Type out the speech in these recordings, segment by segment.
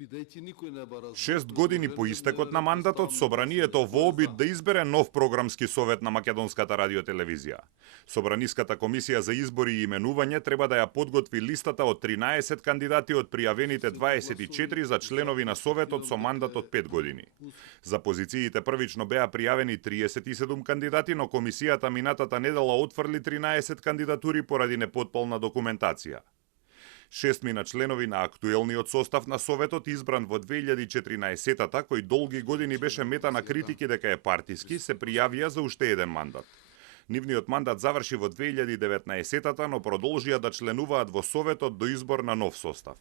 6 години по истекот на мандатот, Собранието во обид да избере нов програмски совет на Македонската радиотелевизија. Собраниската комисија за избори и именување треба да ја подготви листата од 13 кандидати од пријавените 24 за членови на советот со мандат од 5 години. За позициите првично беа пријавени 37 кандидати, но комисијата минатата недела отфрли 13 кандидатури поради непотполна документација. 6 мина членови на актуелниот состав на Советот, избран во 2014-та, кој долги години беше мета на критики дека е партиски, се пријавија за уште еден мандат. Нивниот мандат заврши во 2019-та, но продолжија да членуваат во Советот до избор на нов состав.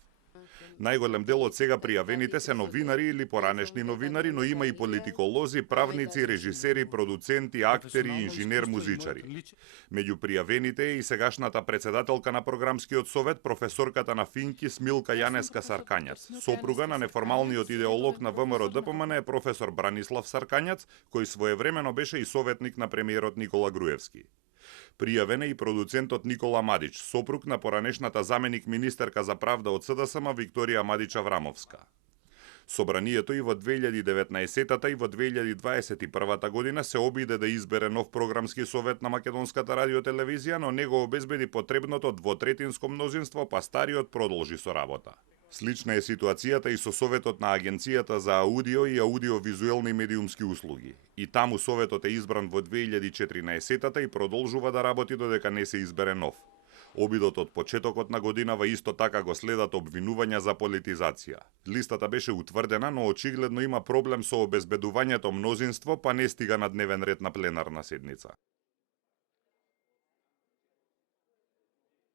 Најголем дел од сега пријавените се новинари или поранешни новинари, но има и политиколози, правници, режисери, продуценти, актери и инженер-музичари. Меѓу пријавените е и сегашната председателка на програмскиот совет, професорката на Финки Смилка Јанеска Саркањац. Сопруга на неформалниот идеолог на ВМРО-ДПМН е професор Бранислав Саркањац, кој своевремено беше и советник на премиерот Никола Груевски. Пријавен е и продуцентот Никола Мадич, сопруг на поранешната заменик министерка за правда од СДСМ Викторија Мадич-Аврамовска. Собранието и во 2019-та и во 2021 година се обиде да избере нов програмски совет на Македонската радиотелевизија, но не го обезбеди потребното двотретинско мнозинство, па стариот продолжи со работа. Слична е ситуацијата и со Советот на Агенцијата за аудио и аудиовизуелни медиумски услуги. И таму Советот е избран во 2014-та и продолжува да работи додека не се избере нов. Обидот од почетокот на годинава исто така го следат обвинувања за политизација. Листата беше утврдена, но очигледно има проблем со обезбедувањето мнозинство, па не стига на дневен ред на пленарна седница.